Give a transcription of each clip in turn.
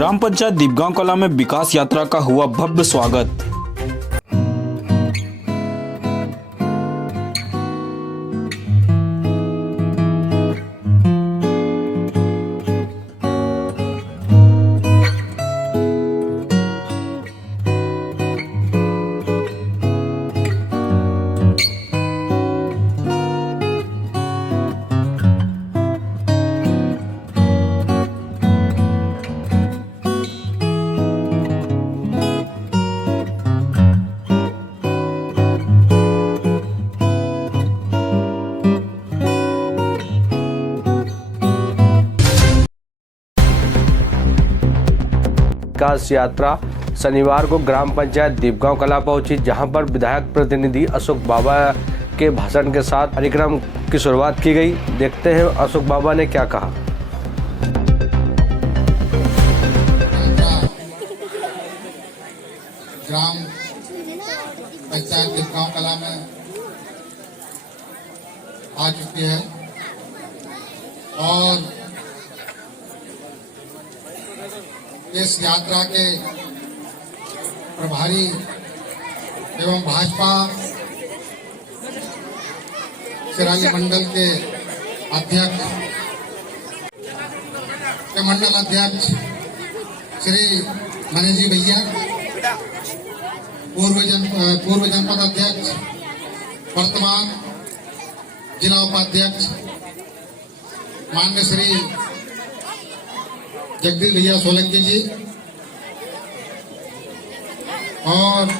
ग्राम पंचायत दीपगांव कला में विकास यात्रा का हुआ भव्य स्वागत। विकास यात्रा शनिवार को ग्राम पंचायत दीपगांव कला पहुंची, जहां पर विधायक प्रतिनिधि अशोक बाबा के भाषण के साथ कार्यक्रम की शुरुआत की गई। देखते हैं अशोक बाबा ने क्या कहा। ग्राम पंचायत दीपगांव कला में आ चुकी है और इस यात्रा के प्रभारी एवं भाजपा सिराली मंडल के अध्यक्ष मंडल अध्यक्ष श्री मनीष जी भैया, पूर्व जनपद अध्यक्ष, वर्तमान जिला उपाध्यक्ष माननीय श्री जगदीश भैया सोलंकी जी और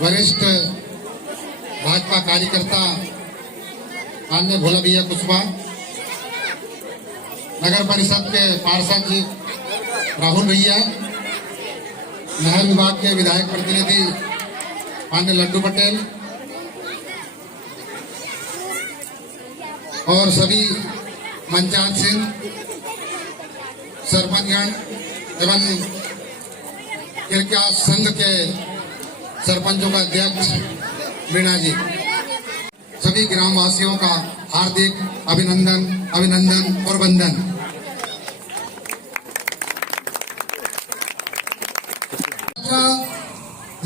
वरिष्ठ भाजपा कार्यकर्ता माननीय भोला भैया कुशवाहा, नगर परिषद के पार्षद जी राहुल भैया, नहर विभाग के विधायक प्रतिनिधि माननीय लड्डू पटेल और सभी मंचान सिंह, सरपंचगण एवं किरकिया संघ के सरपंचों का अध्यक्ष मीणा जी, सभी ग्रामवासियों का हार्दिक अभिनंदन और वंदन।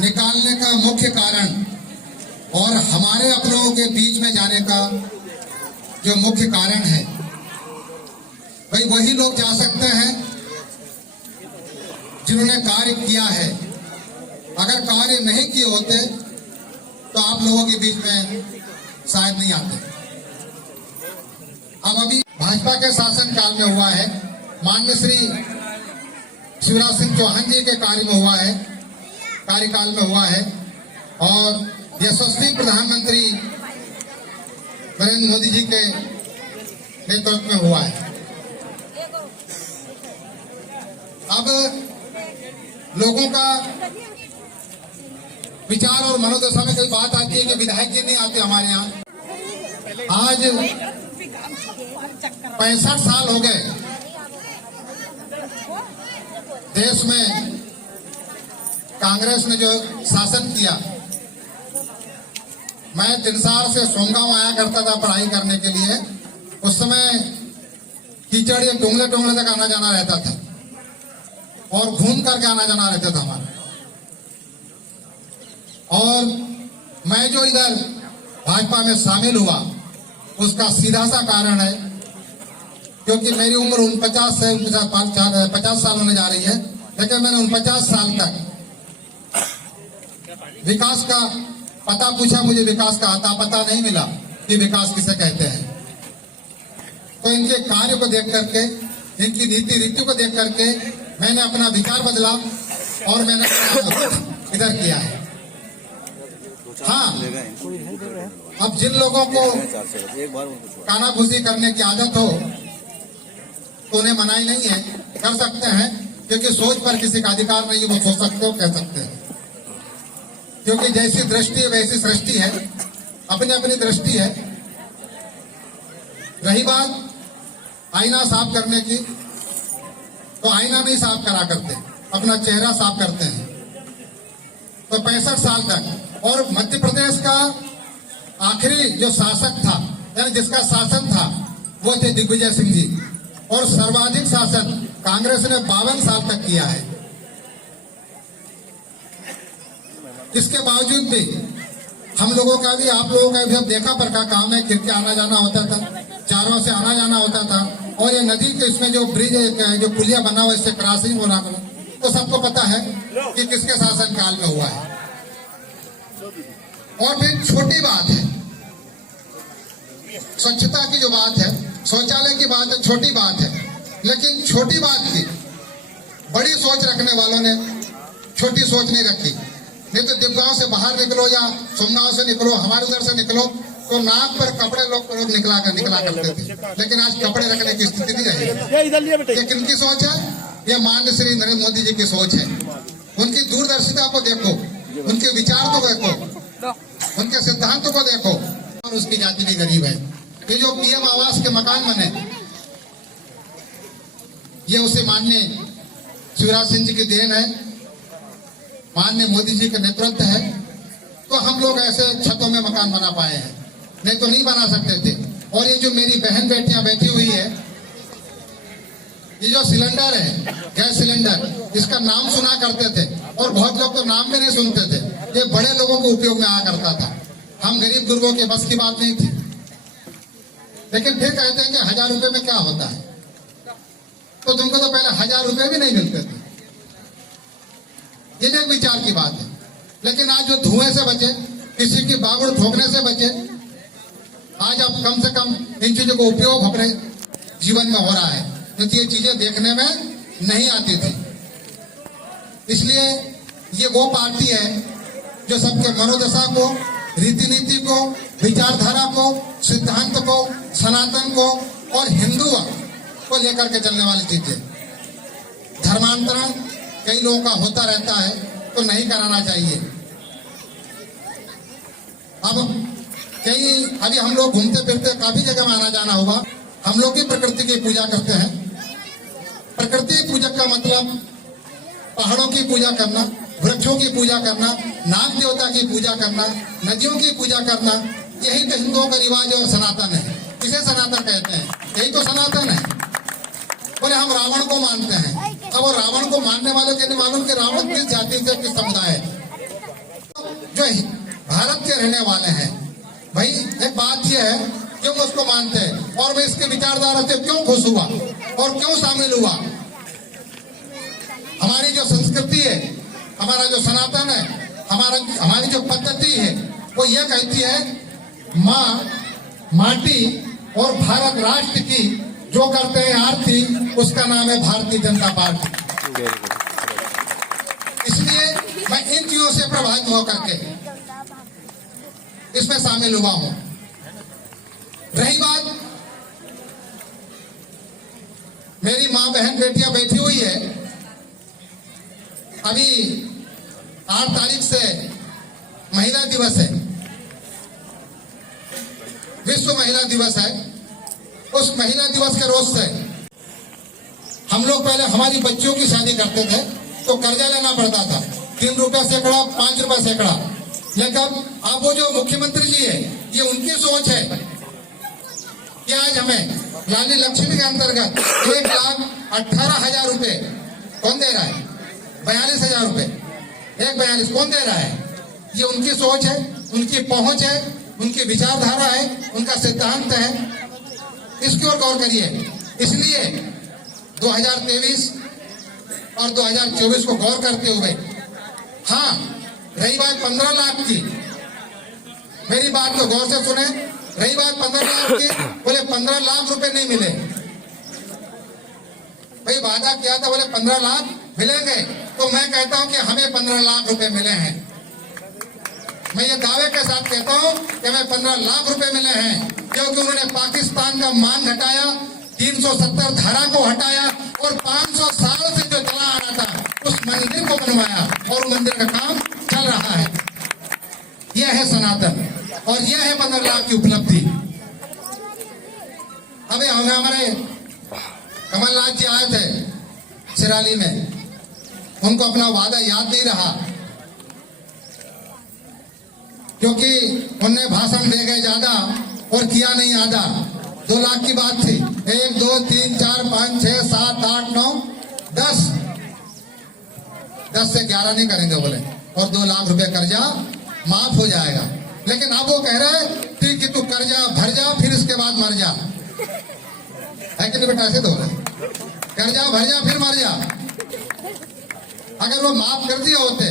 निकालने का मुख्य कारण और हमारे अपनों के बीच में जाने का जो मुख्य कारण है, भाई वही लोग जा सकते हैं जिन्होंने कार्य किया है। अगर कार्य नहीं किए होते तो आप लोगों के बीच में शायद नहीं आते। अब अभी भाजपा के शासन काल में हुआ है, माननीय श्री शिवराज सिंह चौहान जी के कार्यकाल में हुआ है और यशस्वी प्रधानमंत्री नरेंद्र मोदी जी के नेतृत्व में हुआ है। अब लोगों का विचार और मनोदशा में कोई बात आती है कि विधायक जी नहीं आते हमारे यहाँ। आज 65 साल हो गए देश में कांग्रेस ने जो शासन किया। मैं 3 साल से सोमगांव आया करता था पढ़ाई करने के लिए। उस समय कीचड़ या टोंगले तक आना जाना रहता था और घूम करके आना जाना रहता था हमारा। और मैं जो इधर भाजपा में शामिल हुआ उसका सीधा सा कारण है क्योंकि मेरी उम्र 49 से 50 साल होने जा रही है, लेकिन मैंने 49 साल तक विकास का पता पूछा, मुझे विकास का आता पता नहीं मिला कि विकास किसे कहते हैं। तो इनके कार्य को देख करके, इनकी नीति रीति को देख करके मैंने अपना विचार बदला और मैंने इधर किया है। हाँ, अब जिन लोगों को कानाफूसी करने की आदत हो तो उन्हें मनाही नहीं है, कर सकते हैं, क्योंकि सोच पर किसी का अधिकार नहीं है, वो सोच सकते हो, कह सकते हैं। क्योंकि जैसी दृष्टि है वैसी सृष्टि है, अपनी अपनी दृष्टि है। रही बात आईना साफ करने की, तो आईना नहीं साफ करा करते, अपना चेहरा साफ करते हैं। तो 65 साल तक, और मध्य प्रदेश का आखिरी जो शासक था, यानी जिसका शासन था, वो थे दिग्विजय सिंह जी। और सर्वाधिक शासन कांग्रेस ने 52 साल तक किया है। इसके बावजूद भी हम लोगों का भी, आप लोगों का भी अब देखा पर का काम है, किरके आना जाना होता था, चारों से आना जाना होता था। और ये नदी के इसमें जो ब्रिज, जो पुलिया बना हुआ, इससे क्रॉसिंग होना, तो सबको पता है कि किसके शासन काल में हुआ है। और फिर छोटी बात है, स्वच्छता की जो बात है, शौचालय की बात है, छोटी बात है, लेकिन छोटी बात की बड़ी सोच रखने वालों ने छोटी सोच नहीं रखी। नहीं तो दिपगांव से बाहर निकलो या सोमगांव से निकलो, हमारे उधर से निकलो, तो नाक पर कपड़े लोग निकला करते थे, लेकिन आज कपड़े रखने की स्थिति नहीं रही। ये किनकी सोच है? ये माननीय श्री नरेंद्र मोदी जी की सोच है। उनकी दूरदर्शिता को देखो, उनके विचार को देखो, उनके सिद्धांतों को देखो। और उसकी जाति भी गरीब है। ये जो पीएम आवास के मकान बने, ये उसे माननीय शिवराज सिंह जी की देन है, माननीय मोदी जी के नेतृत्व है। तो हम लोग ऐसे छतों में मकान बना पाए हैं, नहीं तो नहीं बना सकते थे। और ये जो मेरी बहन बेटियां बैठी हुई है, ये जो सिलेंडर है, गैस सिलेंडर, इसका नाम सुना करते थे और बहुत लोग तो नाम भी नहीं सुनते थे। ये बड़े लोगों को उपयोग में आया करता था, हम गरीब गुरबों के बस की बात नहीं थी। लेकिन फिर कहते हैं कि 1000 रुपए में क्या होता है, तो तुमको तो पहले 1000 रुपए भी नहीं मिलते थे। ये एक विचार की बात है। लेकिन आज जो धुएं से बचे, किसी की बागुड़ ठोकने से बचे, आज अब कम से कम इन चीजों को उपयोग अपने जीवन में हो रहा है, क्योंकि ये चीजें देखने में नहीं आती थी। इसलिए ये वो पार्टी है जो सबके मनोदशा को, रीति नीति को, विचारधारा को, सिद्धांत को, सनातन को और हिंदू को लेकर के चलने वाली चीजें। धर्मांतरण कई लोगों का होता रहता है, तो नहीं कराना चाहिए। अब अभी हम लोग घूमते फिरते काफी जगह में आना जाना होगा। हम लोग भी प्रकृति की पूजा करते हैं। प्रकृति पूजक का मतलब पहाड़ों की पूजा करना, वृक्षों की पूजा करना, नाग देवता की पूजा करना, नदियों की पूजा करना, यही तो हिंदुओं का रिवाज और सनातन है। इसे सनातन कहते हैं, यही तो सनातन है। बोले हम रावण को मानते हैं। अब वो रावण को मानने वालों के नहीं मालूम कि रावण किस जाति से, किस समुदाय है। जो भारत के रहने वाले हैं, भाई एक बात यह है, क्यों उसको मानते हैं और मैं इसके विचारधारा से क्यों खुश हुआ और क्यों शामिल हुआ। हमारी जो संस्कृति है, हमारा जो सनातन है, हमारी जो पद्धति है, वो ये कहती है माँ, माटी और भारत राष्ट्र की जो करते हैं आरती, उसका नाम है भारतीय जनता पार्टी। इसलिए मैं इन चीजों से प्रभावित होकर के इसमें शामिल हुआ हूं। रही बात मेरी मां बहन बेटियां बैठी हुई है, अभी 8 तारीख से महिला दिवस है, विश्व महिला दिवस है। उस महिला दिवस के रोज से हम लोग पहले हमारी बच्चियों की शादी करते थे तो कर्जा लेना पड़ता था, 3 रुपया सैकड़ा, 5 रुपया सैकड़ा। लेकिन अब वो जो मुख्यमंत्री जी है, ये उनकी सोच है कि आज हमें लाडली लक्ष्मी के अंतर्गत 1,18,000 रुपए कौन दे रहा है, 42,000 रुपए, 1,42 कौन दे रहा है। ये उनकी सोच है, उनकी पहुंच है, उनकी विचारधारा है, उनका सिद्धांत है। इसकी ओर गौर करिए। इसलिए 2023 और 2024 को गौर करते हुए, हाँ रही बात 15 लाख की, मेरी बात को गौर से सुने। रही बात 15 लाख की, बोले 15 लाख रुपए नहीं मिले। भाई वादा किया था, बोले 15 लाख मिलेंगे, तो मैं कहता हूं कि हमें 15 लाख रुपए मिले हैं। मैं ये दावे के साथ कहता हूं कि हमें 15 लाख रुपए मिले हैं, क्योंकि उन्होंने पाकिस्तान का मान घटाया, 370 धारा को हटाया और 500 साल से जो चला आ रहा था उस मंदिर को बनवाया और मंदिर का काम चल रहा है। यह है सनातन और यह है 15 लाख की उपलब्धि। अभी हमारे कमलनाथ जी आए थे सिराली में, उनको अपना वादा याद नहीं रहा, क्योंकि उनने भाषण दे गए ज्यादा और किया नहीं आधा। 2 लाख की बात थी, 1 2 3 4 5 6 7 8 9 10 10 से 11 नहीं करेंगे बोले, और 2 लाख रुपए कर्जा माफ हो जाएगा। लेकिन अब वो कह रहे हैं कि तू कर्जा भर जा, फिर इसके बाद मर जा। है कि नहीं बेटा? ऐसे तो हो रहे, कर्जा भर जा फिर मर जा। अगर वो माफ कर दिए होते,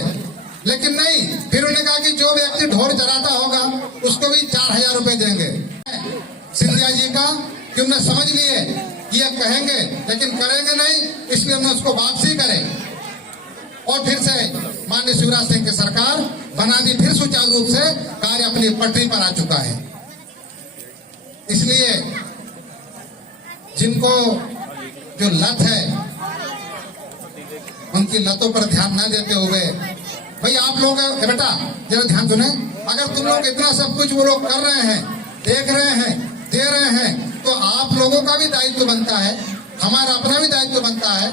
लेकिन नहीं, फिर उन्होंने कहा कि जो व्यक्ति ढोर चराता होगा उसको भी 4000 रुपए देंगे। सिंधिया जी का कि उन्हें समझ लिए कि ये कहेंगे लेकिन करेंगे नहीं, इसलिए उन्होंने उसको वापसी करे और फिर से माननीय शिवराज सिंह की सरकार बना दी, फिर सुचारू रूप से कार्य अपनी पटरी पर आ चुका है। इसलिए जिनको जो लत है उनकी लतों पर ध्यान न देते हुए, भाई आप लोग बेटा जरा ध्यान सुने, अगर तुम लोग इतना सब कुछ वो लोग कर रहे हैं, देख रहे हैं, दे रहे हैं, तो आप लोगों का भी दायित्व बनता है, हमारा अपना भी दायित्व बनता है।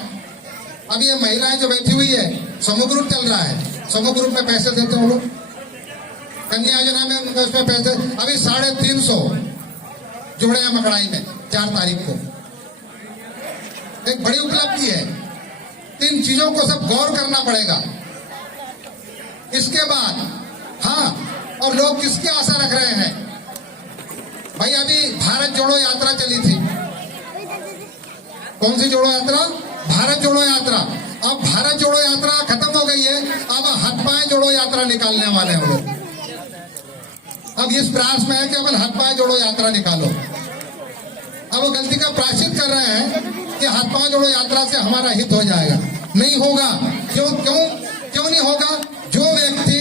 अब ये महिलाएं जो बैठी हुई है, समूह ग्रुप चल रहा है, समूह ग्रुप में पैसे देते हो लोग, कन्या योजना में उनका उसमें पैसे अभी 350 जुड़े हैं मकड़ाई में 4 तारीख को। एक बड़ी उपलब्धि है। इन चीजों को सब गौर करना पड़ेगा। इसके बाद हाँ, और लोग किसकी आशा रख रहे हैं? भाई अभी भारत जोड़ो यात्रा चली थी, कौन सी जोड़ो यात्रा? भारत जोड़ो यात्रा। अब भारत जोड़ो यात्रा खत्म हो गई है, अब हाथ पाए जोड़ो यात्रा निकालने वाले हैं लोग। अब इस प्रयास में है कि अपन हाथ पाए जोड़ो यात्रा निकालो। अब वो गलती का प्रायश्चित कर रहे हैं कि हाथ पाए जोड़ो यात्रा से हमारा हित हो जाएगा। नहीं होगा। क्यों क्यों क्यों नहीं होगा? जो व्यक्ति,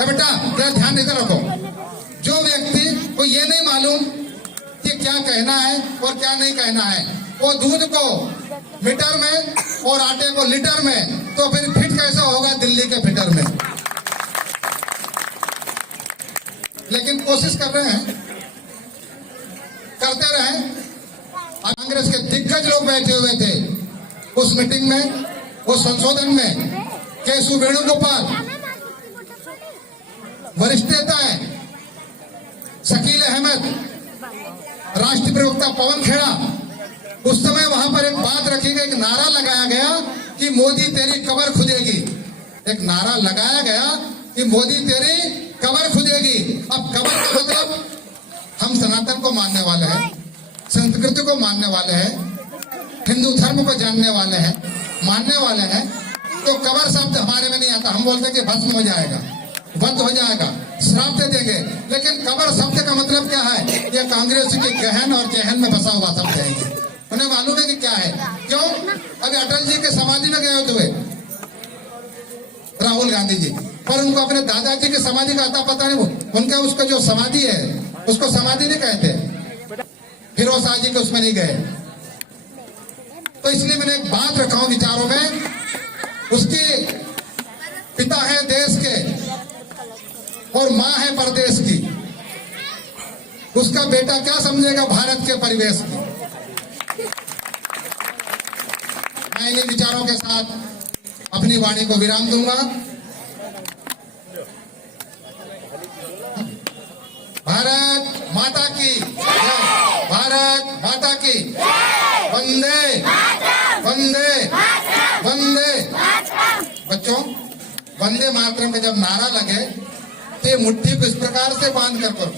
बेटा तेरा ध्यान इधर रखो, जो व्यक्ति को ये नहीं मालूम कि क्या कहना है और क्या नहीं कहना है, वो दूध को मीटर में और आटे को लीटर में, तो फिर फिट कैसा होगा दिल्ली के फिटर में? लेकिन कोशिश कर रहे हैं, करते रहे। कांग्रेस के दिग्गज लोग बैठे हुए थे उस मीटिंग में, उस संशोधन में। केशु वेणुगोपाल वरिष्ठ नेता है, शकील अहमद, राष्ट्रीय प्रवक्ता पवन खेड़ा। उस समय वहां पर एक बात रखी गई, एक नारा लगाया गया कि मोदी तेरी कब्र खुदेगी। एक नारा लगाया गया कि मोदी तेरी कब्र खुदेगी। अब कब्र का मतलब, हम सनातन को मानने वाले हैं, संस्कृति को मानने वाले हैं, हिंदू धर्म को जानने वाले हैं, मानने वाले हैं, तो कब्र शब्द हमारे में नहीं आता। हम बोलते हैं कि भस्म हो जाएगा, बंद हो जाएगा, श्राप दे देंगे। लेकिन कब्र शब्द का मतलब क्या है? ये कांग्रेस की गहन और जहन में बसा हुआ शब्द है। उन्हें मालूम है कि क्या है। क्यों? अभी अटल जी के समाधि में गए हुए राहुल गांधी जी, पर उनको अपने दादाजी की समाधि का आता पता नहीं। उनका उसका जो समाधि है उसको समाधि नहीं कहते। फिरोज शाह जी के उसमें नहीं गए। तो इसलिए मैंने एक बात रखा हूं विचारों में, उसके पिता है देश के और मां है परदेश की, उसका बेटा क्या समझेगा भारत के परिवेश की? मैं इन विचारों के साथ अपनी वाणी को विराम दूंगा। भारत माता की जय, भारत माता की वंदे वंदे वंदे। बच्चों, वंदे मातरम का जब नारा लगे तो ये मुट्ठी को इस प्रकार से बांध कर करो।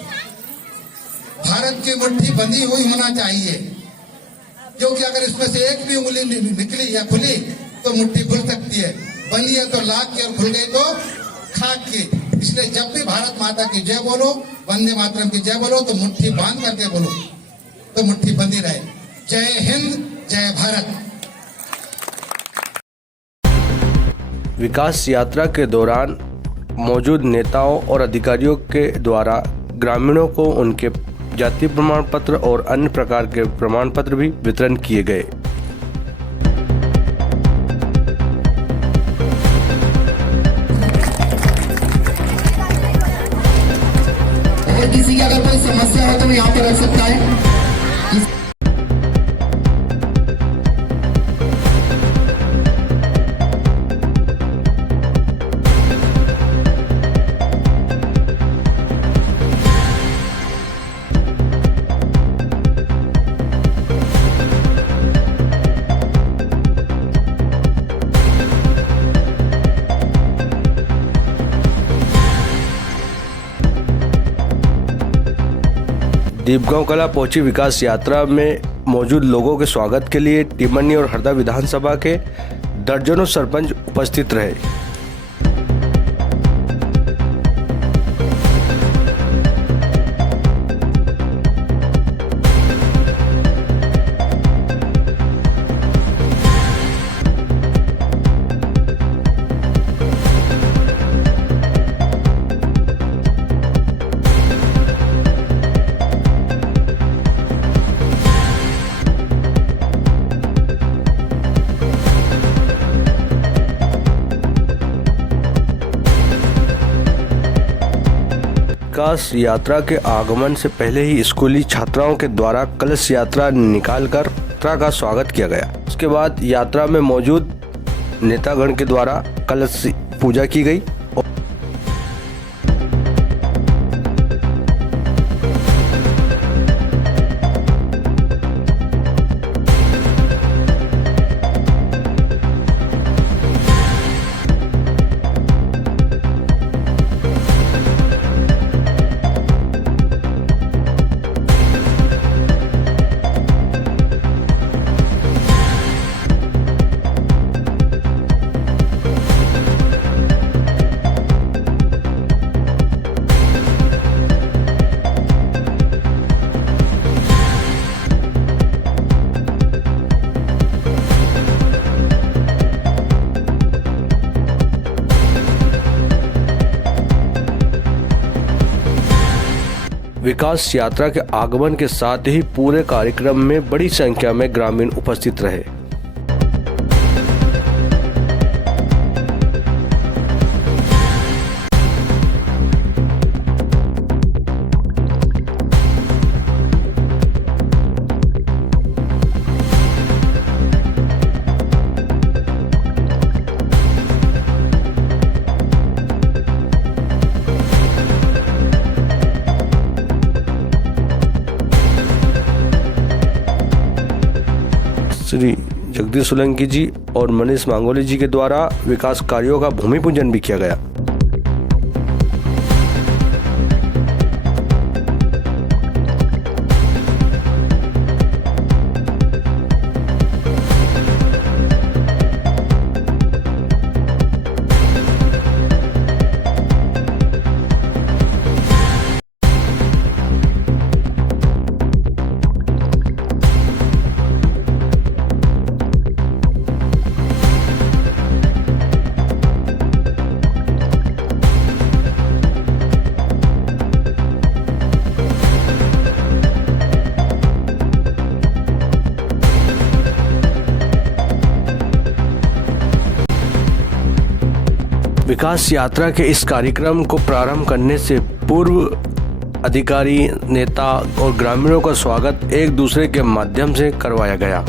भारत की मुट्ठी बंधी हुई होना चाहिए, क्योंकि अगर इसमें से एक भी उंगली निकली या खुली तो मुट्ठी खुल सकती है। बंधी है तो लाख की और खुल गई तो खाक की। इसलिए जब भी भारत माता की जय बोलो, वंदे मातरम की जय बोलो, तो मुट्ठी बांध करके बोलो, तो मुट्ठी बंधी रहे। जय हिंद, जय भारत। विकास यात्रा के दौरान मौजूद नेताओं और अधिकारियों के द्वारा ग्रामीणों को उनके जाति प्रमाण पत्र और अन्य प्रकार के प्रमाण पत्र भी वितरण किए गए। किसी की अगर कोई समस्या हो तो यहाँ पर रख सकता है। दीपगांव कला पहुंची विकास यात्रा में मौजूद लोगों के स्वागत के लिए टिमरनी और हरदा विधानसभा के दर्जनों सरपंच उपस्थित रहे। विकास यात्रा के आगमन से पहले ही स्कूली छात्राओं के द्वारा कलश यात्रा निकालकर यात्रा का स्वागत किया गया। उसके बाद यात्रा में मौजूद नेतागण के द्वारा कलश पूजा की गई। विकास यात्रा के आगमन के साथ ही पूरे कार्यक्रम में बड़ी संख्या में ग्रामीण उपस्थित रहे। श्री जगदीश सोलंकी जी और मनीष मांगोली जी के द्वारा विकास कार्यों का भूमि पूजन भी किया गया। विकास यात्रा के इस कार्यक्रम को प्रारंभ करने से पूर्व अधिकारी, नेता और ग्रामीणों का स्वागत एक दूसरे के माध्यम से करवाया गया।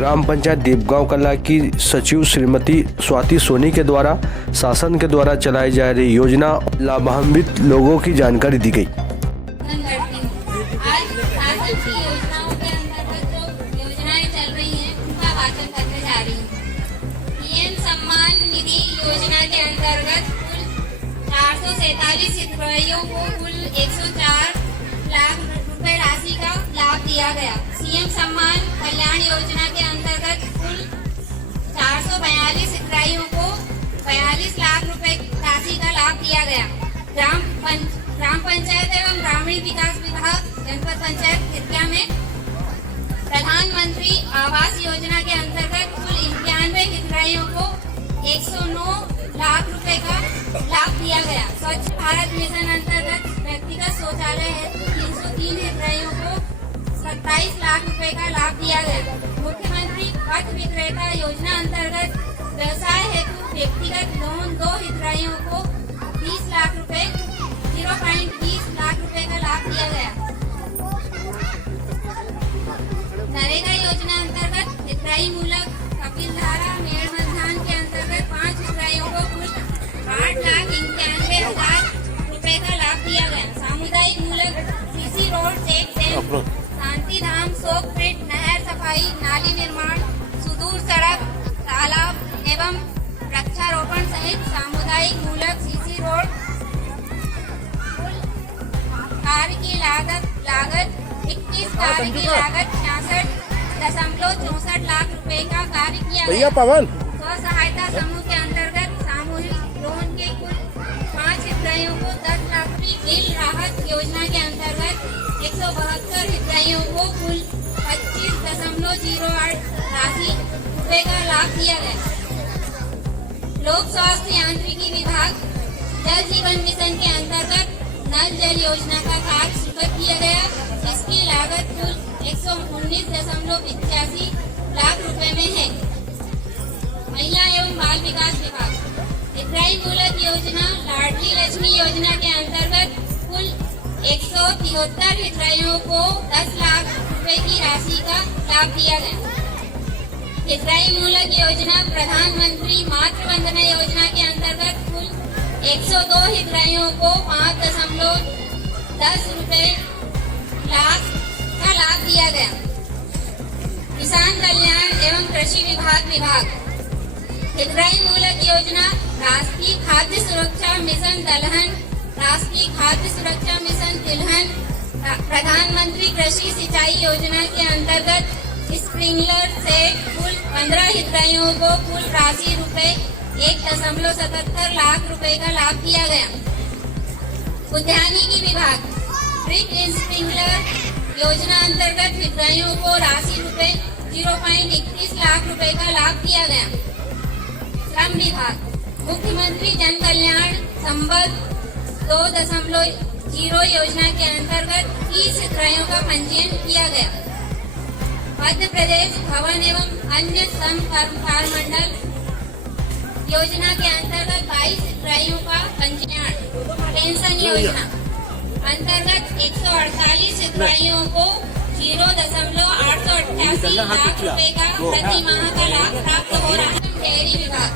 ग्राम पंचायत दीपगांव कला की सचिव श्रीमती स्वाति सोनी के द्वारा शासन के द्वारा चलाई जा रही योजना लाभान्वित लोगों की जानकारी दी गई। आज शासन की योजनाओं के अंतर्गत जो योजनाएं चल रही हैं उनका वाचन करने जा रही हूँ। पीएम सम्मान निधि योजना के अंतर्गत कुल 447 हितग्राहियों को कुल 104 लाख रुपए राशि का लाभ दिया गया। सीएम सम्मान कल्याण योजना के अंतर्गत कुल 442 हितग्राहियों को 42 लाख रुपए राशि का लाभ दिया गया। ग्राम पंचायत एवं ग्रामीण विकास विभाग जनपद पंचायत खिड़किया में प्रधानमंत्री आवास योजना के अंतर्गत कुल 91 हितग्राहियों को 109 लाख रुपए का लाभ दिया गया। स्वच्छ भारत मिशन अंतर्गत व्यक्तिगत शौचालय हेतु 303 हितग्राहियों को 27 लाख रुपए का लाभ दिया गया। मुख्यमंत्री पथ विक्रेता योजना अंतर्गत व्यवसाय हेतु व्यक्तिगत लोन 2 हितग्राहियों को 20 लाख रुपए 0.20 लाख रुपए का लाभ दिया गया। नरेगा योजना अंतर्गत हितग्राही मूलक कपिल धारा मेड़बंधान के अंतर्गत 5 हितग्राहियों को कुल 8,91,000 रुपए का लाभ दिया गया। सामुदायिक मूलक सीसी रोड चेक डैम शांति धाम शोकपेट नहर सफाई नाली निर्माण सुदूर सड़क तालाब एवं वृक्षारोपण सहित सामुदायिक मूलक सीसी रोड कार्य की लागत 21 कार्य की लागत 66.64 लाख रुपए का कार्य किया गया। स्व सहायता समूह के अंतर्गत सामूहिक लोन के कुल 5 हितग्राहियों को 10 लाख की बिल राहत योजना के अंतर्गत 172 हितग्राहियों को कुल 25.08 राशि रुपए का लाभ दिया गया। लोक स्वास्थ्य यांत्रिकी विभाग जल जीवन मिशन के अंतर्गत नल जल योजना का कार्य शुरू किया गया, जिसकी लागत कुल 119.85 लाख रुपए में है। महिला एवं बाल विकास विभाग हितग्राही मूलक योजना लाडली लक्ष्मी योजना के अंतर्गत कुल 173 हितग्राहियों को 10 लाख रुपए की राशि का लाभ दिया गया। हितग्राही मूलक योजना प्रधानमंत्री मातृ वंदना योजना के अंतर्गत कुल 102 हितग्राहियों को 5.10 रुपए लाख का लाभ दिया गया। किसान कल्याण एवं कृषि विभाग हितग्राही मूलक योजना राष्ट्रीय खाद्य सुरक्षा मिशन दलहन, राष्ट्रीय खाद्य सुरक्षा मिशन तिलहन, प्रधानमंत्री कृषि सिंचाई योजना के अंतर्गत स्प्रिंकलर से कुल 15 हितग्राहियों को कुल राशि रुपए 1.77 लाख रुपए का लाभ दिया गया। उद्यानिकी विभाग ड्रिप स्प्रिंकलर योजना अंतर्गत हितग्राहियों को राशि रुपए 0.31 लाख रुपए का लाभ दिया गया। श्रम विभाग मुख्यमंत्री जन कल्याण संबद्ध 2.0 योजना के अंतर्गत 30 हितग्राहियों का पंजीयन किया गया। मध्य प्रदेश भवन एवं अन्य श्रम कर्मकार मंडल योजना के अंतर्गत 22 हितग्राहियों का पंजीयन। पेंशन योजना अंतर्गत 148 हितग्राहियों को 0.888 लाख रुपए का प्रति माह का लाभ प्राप्त हो रहा है। डेयरी विभाग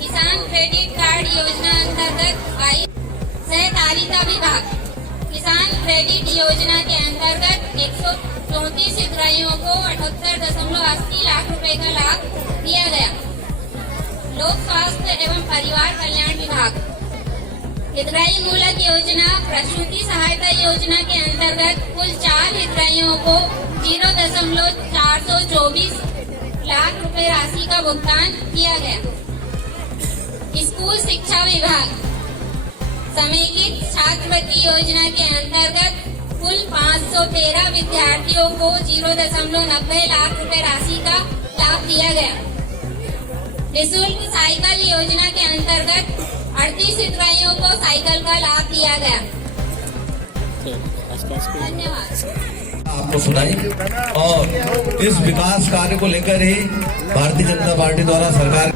किसान क्रेडिट कार्ड योजना अंतर्गत सहकारिता विभाग किसान क्रेडिट योजना के अंतर्गत 134 हितग्राहियों को 78.80 लाख रुपए का लाभ दिया गया। लोक स्वास्थ्य एवं परिवार कल्याण विभाग हितग्राही मूलक योजना प्रसूति सहायता योजना के अंतर्गत कुल 4 हितग्राहियों को 0.424 लाख रुपए राशि का भुगतान किया गया। स्कूल शिक्षा विभाग समेकित छात्रवृत्ति योजना के अंतर्गत कुल 513 विद्यार्थियों को 0.90 लाख रुपए राशि का लाभ दिया गया। निःशुल्क साइकिल योजना के अंतर्गत 38 हितग्राहियों को साइकिल का लाभ दिया गया। धन्यवाद। आपको सुनाई और इस विकास कार्य को लेकर ही भारतीय जनता पार्टी द्वारा सरकार